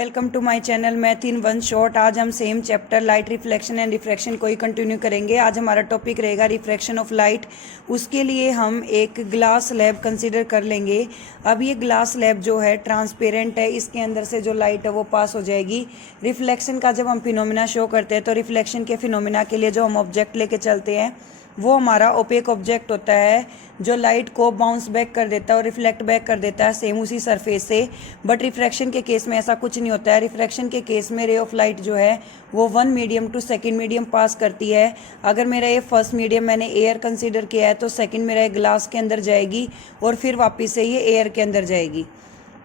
Welcome to my channel math in one shot. आज हम same chapter light reflection and refraction को ही continue करेंगे। आज हमारा टॉपिक रहेगा रिफ्रैक्शन ऑफ लाइट। उसके लिए हम एक ग्लास स्लैब कंसीडर कर लेंगे। अब ये ग्लास स्लैब जो है ट्रांसपेरेंट है, इसके अंदर से जो लाइट है वो पास हो जाएगी। रिफ्लेक्शन का जब हम फिनोमिना शो करते हैं तो रिफ्लेक्शन के फिनोमिना के लिए जो हम ऑब्जेक्ट लेके चलते हैं वो हमारा ओपेक ऑब्जेक्ट होता है जो लाइट को बाउंस बैक कर देता है और रिफ्लेक्ट बैक कर देता है सेम उसी सरफेस से। बट रिफ्रैक्शन के केस में ऐसा कुछ नहीं होता है। रिफ्रैक्शन के केस में रे ऑफ लाइट जो है वो one medium to second medium pass करती है। अगर मेरा ये फर्स्ट मीडियम मैंने एयर कंसीडर किया है तो सेकंड मेरा ग्लास के अंदर जाएगी और फिर वापस से ये एयर के अंदर जाएगी।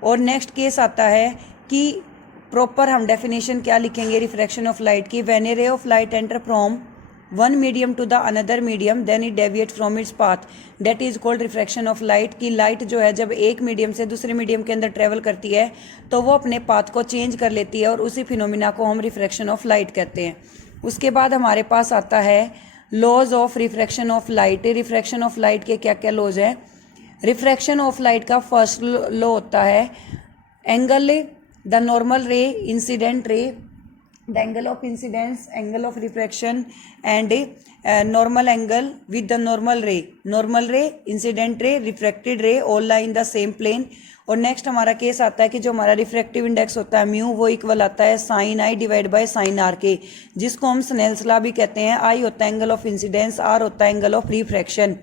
और नेक्स्ट केस आता है कि प्रॉपर हम डेफिनेशन क्या लिखेंगे रिफ्रैक्शन ऑफ लाइट की। When a ray of light enter from one medium to the another medium then it deviate from its path that is called refraction of light. की light जो है जब एक medium से दूसरे मीडियम के अंदर ट्रेवल करती है तो वो अपने पाथ को चेंज कर लेती है और उसी फिनोमिना को हम रिफ्रैक्शन ऑफ लाइट कहते हैं। उसके बाद हमारे पास आता है laws of refraction of light. Refraction of light के क्या क्या लॉज हैं। रिफ्रैक्शन ऑफ लाइट का फर्स्ट लॉ होता है angle the normal ray incident ray the angle of incidence, angle of refraction and normal angle with the normal ray, incident ray, refracted ray all lie in the same plane। और next हमारा case आता है कि जो हमारा refractive index होता है mu वो इक्वल आता है sine i divide by sine r के, जिसको हम स्नेल्स लॉ भी कहते हैं। आई होता है एंगल ऑफ इंसिडेंस, आर होता है एंगल ऑफ रिफ्रैक्शन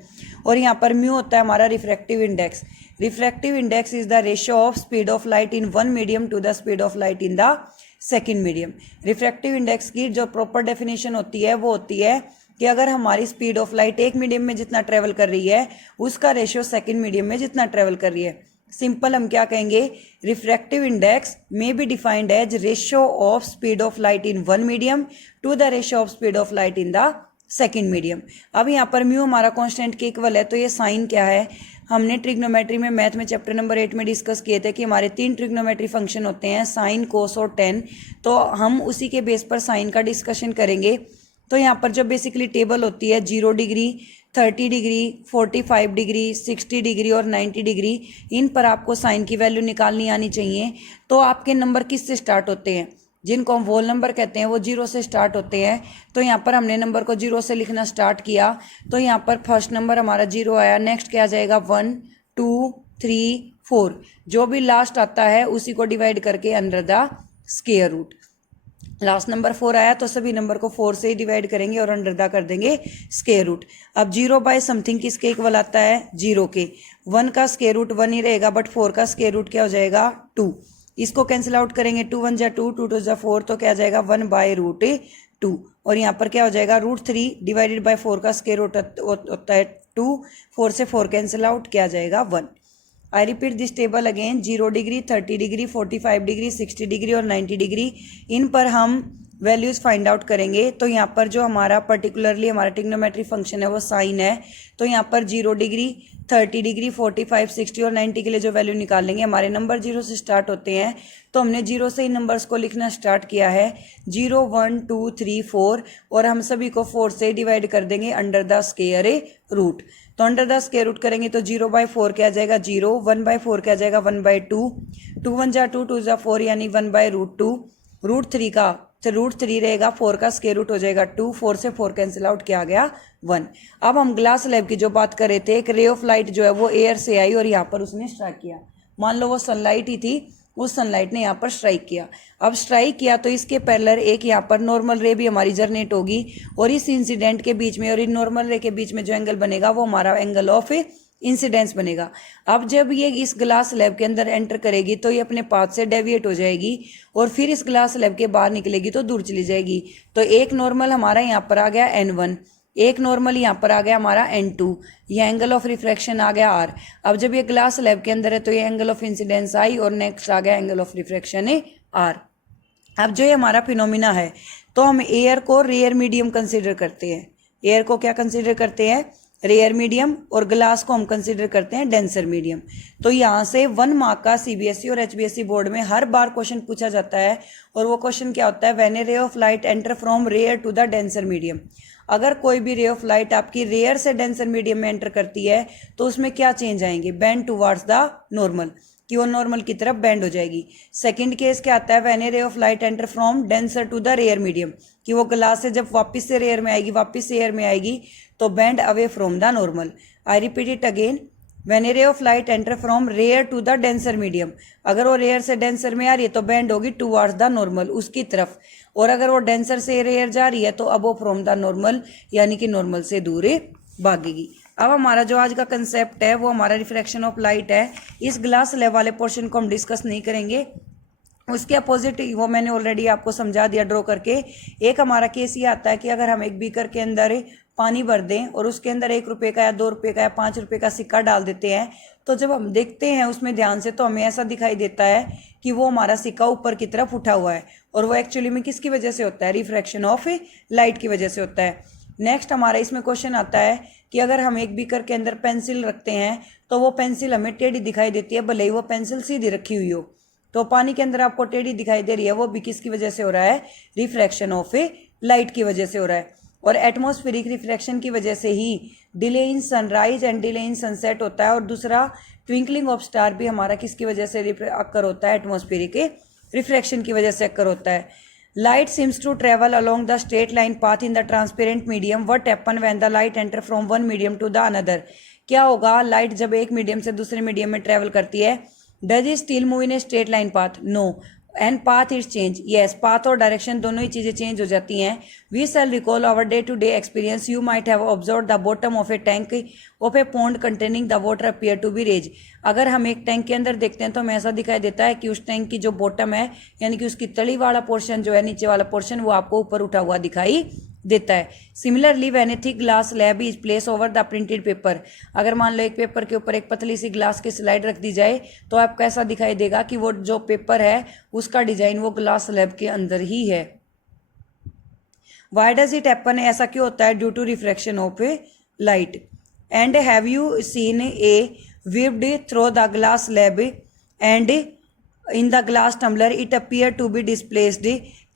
और यहाँ पर म्यू होता है हमारा refractive index. Refractive index is the ratio of speed of light in one medium to the speed of light in the second medium. Refractive index की जो प्रॉपर डेफिनेशन होती है वो होती है कि अगर हमारी स्पीड ऑफ लाइट एक मीडियम में जितना ट्रेवल कर रही है उसका रेशियो सेकेंड मीडियम में जितना ट्रेवल कर रही है। सिंपल हम क्या कहेंगे, refractive index may be defined as ratio of speed of light in one medium to the ratio of speed of light in the second medium. अब यहाँ पर म्यू हमारा कांस्टेंट के इक्वल है तो ये साइन क्या है, हमने ट्रिग्नोमेट्री में मैथ में चैप्टर नंबर 8 में डिस्कस किए थे कि हमारे 3 ट्रिग्नोमेट्री फंक्शन होते हैं साइन, कोस और टेन। तो हम उसी के बेस पर साइन का डिस्कशन करेंगे। तो यहाँ पर जो बेसिकली टेबल होती है 0 डिग्री, 30 डिग्री, 45 डिग्री, 60 डिग्री और 90 डिग्री, इन पर आपको साइन की वैल्यू निकालनी आनी चाहिए। तो आपके नंबर किस से स्टार्ट होते हैं, जिनको हम वोल नंबर कहते हैं वो 0 से स्टार्ट होते हैं। तो यहाँ पर हमने नंबर को 0 से लिखना स्टार्ट किया तो यहाँ पर फर्स्ट नंबर हमारा 0 आया। नेक्स्ट क्या आ जाएगा 1 2 3 4, जो भी लास्ट आता है उसी को डिवाइड करके under the square root. Last number 4 आया तो सभी नंबर को 4 से ही डिवाइड करेंगे और अंडर द कर देंगे स्क्वायर रूट। अब 0 बाय समथिंग किसके इक्वल आता है 0 के। 1 का स्क्वायर रूट 1 ही रहेगा बट 4 का स्क्वायर रूट क्या हो जाएगा 2। इसको कैंसिल आउट करेंगे 2 1 जा 2, 2 2 जा 4, तो क्या आ जाएगा 1 बाय रूट 2। और यहाँ पर क्या हो जाएगा √3 डिवाइडेड बाय 4 का स्क्वायर रूट होता है 2, 4 से 4 कैंसिल आउट, क्या आ जाएगा 1। I repeat this table again, 0 degree, 30 degree, 45 degree, 60 degree और 90 डिग्री, इन पर हम वैल्यूज़ फाइंड आउट करेंगे। तो यहाँ पर जो हमारा पर्टिकुलरली हमारा ट्रिग्नोमेट्री फंक्शन है वो साइन है। तो यहाँ पर 0 डिग्री, 30 डिग्री, 45, 60 और 90 के लिए जो वैल्यू निकालेंगे, हमारे नंबर 0 से स्टार्ट होते हैं तो हमने 0 से ही नंबर्स को लिखना स्टार्ट किया है 0 1 2 3 4 और हम सभी को 4 से डिवाइड कर देंगे अंडर द स्क्वायर रूट। तो अंडर द स्क्वायर रूट करेंगे तो 0 बाय 4 क्या आ जाएगा 0, 1 बाय 4 क्या आ जाएगा 1 बाय 2, 2 1 जा 2, 2 जा 4 यानी 1 बाय √2। √3 का तो √3 रहेगा, 4 का स्क्वायर रूट हो जाएगा 2, 4 से 4 कैंसिल आउट, क्या आ गया 1। अब हम ग्लास स्लैब की जो बात कर रहे थे, एक रे ऑफ लाइट जो है वो एयर से आई और यहाँ पर उसने स्ट्राइक किया। मान लो वो सनलाइट ही थी, उस सनलाइट ने यहाँ पर स्ट्राइक किया। अब स्ट्राइक किया तो इसके पैरेलल एक यहाँ पर नॉर्मल रे भी हमारी जनरेट होगी और इस इंसिडेंट के बीच में और इन नॉर्मल रे के बीच में जो एंगल बनेगा वो हमारा एंगल ऑफ इंसिडेंस बनेगा। अब जब ये इस ग्लास स्लैब के अंदर एंटर करेगी तो ये अपने पाथ से डेविएट हो जाएगी और फिर इस ग्लास स्लैब के बाहर निकलेगी तो दूर चली जाएगी। तो एक नॉर्मल हमारा यहाँ पर आ गया n1, एक नॉर्मल यहाँ पर आ गया हमारा n2, ये एंगल ऑफ रिफ्रैक्शन आ गया r। अब जब ये ग्लास स्लैब के अंदर है तो ये एंगल ऑफ इंसिडेंस आई और नेक्स्ट आ गया एंगल ऑफ रिफ्रैक्शन r। अब जो ये हमारा फिनोमिना है तो हम एयर को रेयर मीडियम कंसिडर करते हैं। एयर को क्या कंसिडर करते हैं रेयर मीडियम और ग्लास को हम कंसिडर करते हैं डेंसर मीडियम। तो यहाँ से 1 मार्क का सीबीएसई और एचबीएसई बोर्ड में हर बार क्वेश्चन पूछा जाता है और वो क्वेश्चन क्या होता है, when a ray of light enter from rare to the denser medium. अगर कोई भी रे ऑफ लाइट आपकी रेयर से डेंसर मीडियम में एंटर करती है तो उसमें क्या चेंज आएंगे, बेंड टुवर्ड्स द नॉर्मल। कि वो नॉर्मल की तरफ बेंड हो जाएगी। सेकंड केस क्या आता है, when a ray of light enter from denser to the rare medium, कि वो ग्लास से जब वापस से रेयर में आएगी, वापस से एयर में आएगी तो bend away from the normal. I repeat it again, when a ray of light enter from rare to the denser medium, अगर वो रेयर से डेंसर में आ रही है तो बेंड होगी टूवर्ड्स द नॉर्मल, उसकी तरफ। और अगर वो डेंसर से रेयर जा रही है तो अब वो फ्रॉम द नॉर्मल, यानी कि नॉर्मल से दूर भागेगी। अब हमारा जो आज का कंसेप्ट है वो हमारा रिफ्रैक्शन ऑफ लाइट है। इस ग्लास स्लैब वाले पोर्शन को हम डिस्कस नहीं करेंगे, उसके अपोजिट वो मैंने ऑलरेडी आपको समझा दिया ड्रॉ करके। एक हमारा केस ये आता है कि अगर हम एक बीकर के अंदर पानी भर दें और उसके अंदर 1 रुपये का या 2 रुपये का या 5 रुपये का सिक्का डाल देते हैं, तो जब हम देखते हैं उसमें ध्यान से तो हमें ऐसा दिखाई देता है कि वो हमारा सिक्का ऊपर की तरफ उठा हुआ है, और वो एक्चुअली में किसकी वजह से होता है, रिफ्रैक्शन ऑफ लाइट की वजह से होता है। नेक्स्ट हमारा इसमें क्वेश्चन आता है कि अगर हम एक बीकर के अंदर पेंसिल रखते हैं तो वो पेंसिल हमें टेढ़ी दिखाई देती है, भले ही वो पेंसिल सीधी रखी हुई हो। तो पानी के अंदर आपको टेढ़ी दिखाई दे रही है, वो भी किसकी वजह से हो रहा है, रिफ्रैक्शन ऑफ लाइट की वजह से हो रहा है। और एटमॉस्फेरिक रिफ्रैक्शन की वजह से ही delay in sunrise and delay in sunset होता है। और दूसरा ट्विंकलिंग ऑफ स्टार भी हमारा किसकी वजह से अक्कर होता है, एटमॉस्फेरिक रिफ्रैक्शन की वजह से अक्कर होता है। Light seems to travel along the straight line path in the transparent medium. What happen when the light enter from one medium to the another? क्या होगा, लाइट जब एक मीडियम से दूसरे मीडियम में ट्रेवल करती है, does it still move in a straight line path? No. And path is change, yes, path और डायरेक्शन दोनों ही चीजें चेंज हो जाती हैं। We shall recall our day to day experience. You might have observe the bottom of a tank of a pond containing the water appear to be raise. अगर हम एक टैंक के अंदर देखते हैं तो हमें ऐसा दिखाई देता है कि उस टैंक की जो बॉटम है, यानी कि उसकी तली वाला पोर्शन जो है, नीचे वाला पोर्शन, वो आपको ऊपर उठा हुआ दिखाई देता है। Similarly when A thick glass slab is place over the printed paper, अगर मान लो एक पेपर के ऊपर एक पतली सी ग्लास की स्लाइड रख दी जाए तो आपको ऐसा दिखाई देगा कि वो जो पेपर है उसका डिजाइन वो ग्लास स्लैब के अंदर ही है। व्हाई डज इट हैपन, ऐसा क्यों होता है, due to refraction of light. And have you seen a whipped through the glass slab and in the glass tumbler it appeared to be displaced,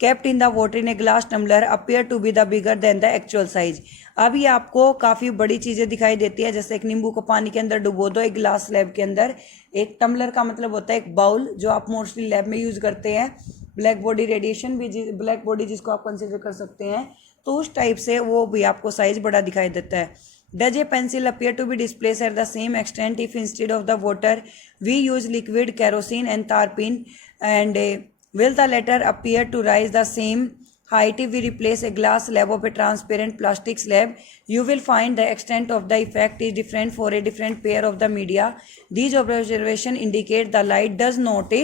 kept in the water in a glass tumbler appeared to be the bigger than the actual size। अब ये आपको काफ़ी बड़ी चीज़ें दिखाई देती है, जैसे एक नींबू को पानी के अंदर डुबो दो एक ग्लास स्लैब के अंदर। एक टम्बलर का मतलब होता है एक बाउल, जो आप मोस्टली लैब में यूज़ करते हैं। ब्लैक बॉडी रेडिएशन भी, ब्लैक बॉडी जिसको आप कंसिडर कर सकते हैं, तो उस टाइप से वो भी आपको साइज बड़ा दिखाई देता है। Does a pencil appear to be displaced at the same extent if instead of the water we use liquid kerosene and tarpaulin, and will the latter appear to rise the same height if we replace a glass slab of a transparent plastic slab? You will find the extent of the effect is different for a different pair of the media. These observations indicate the light does not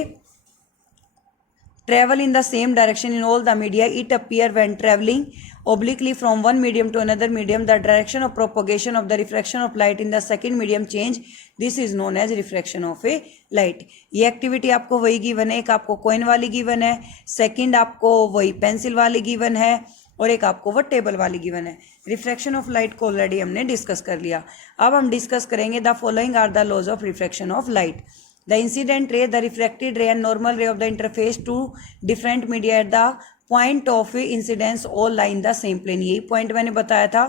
travel in the same direction in all the media. It appears when traveling obliquely from one medium to another medium. The direction of propagation of the refraction of light in the second medium change. This is known as refraction of a light. ये activity आपको वही given है, एक आपको coin वाली given है, second आपको वही पेंसिल वाली गिवन है, और एक आपको वो टेबल वाली गिवन है। रिफ्रैक्शन ऑफ लाइट को ऑलरेडी हमने डिस्कस कर लिया। अब हम डिस्कस करेंगे the following are the laws of refraction of light. The incident ray, the refracted ray and normal ray of the interface to different media at the point of incidence all lie in the same plane। यही point मैंने बताया था।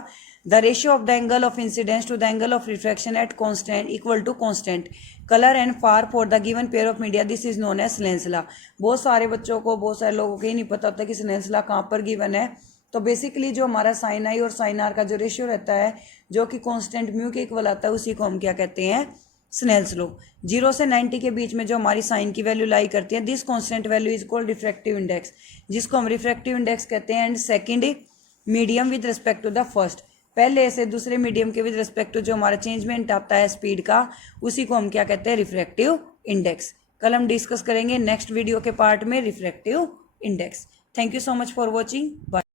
The ratio of the angle of incidence to the angle of refraction at constant equal to constant color and far for the given pair of media. This is known as Snell's law। बहुत सारे बच्चों को, बहुत सारे लोगों को ही नहीं पता होता कि Snell's law कहाँ पर गिवन है। तो बेसिकली जो हमारा साइन आई और साइन आर का जो रेशियो रहता है, जो कि कांस्टेंट म्यू के इक्वल आता है, उसी को हम क्या कहते हैं, स्नेल्स लो। 0 से 90 के बीच में जो हमारी साइन की वैल्यू लाई करती है, this constant value is called refractive index, जिसको हम रिफ्रैक्टिव इंडेक्स कहते हैं। And second medium with respect to the first, पहले से दूसरे मीडियम के विद रिस्पेक्ट टू जो हमारा चेंजमेंट आता है स्पीड का, उसी को हम क्या कहते हैं, रिफ्रैक्टिव इंडेक्स। कल हम डिस्कस करेंगे नेक्स्ट वीडियो के पार्ट में refractive index. Thank you so much for watching. Bye.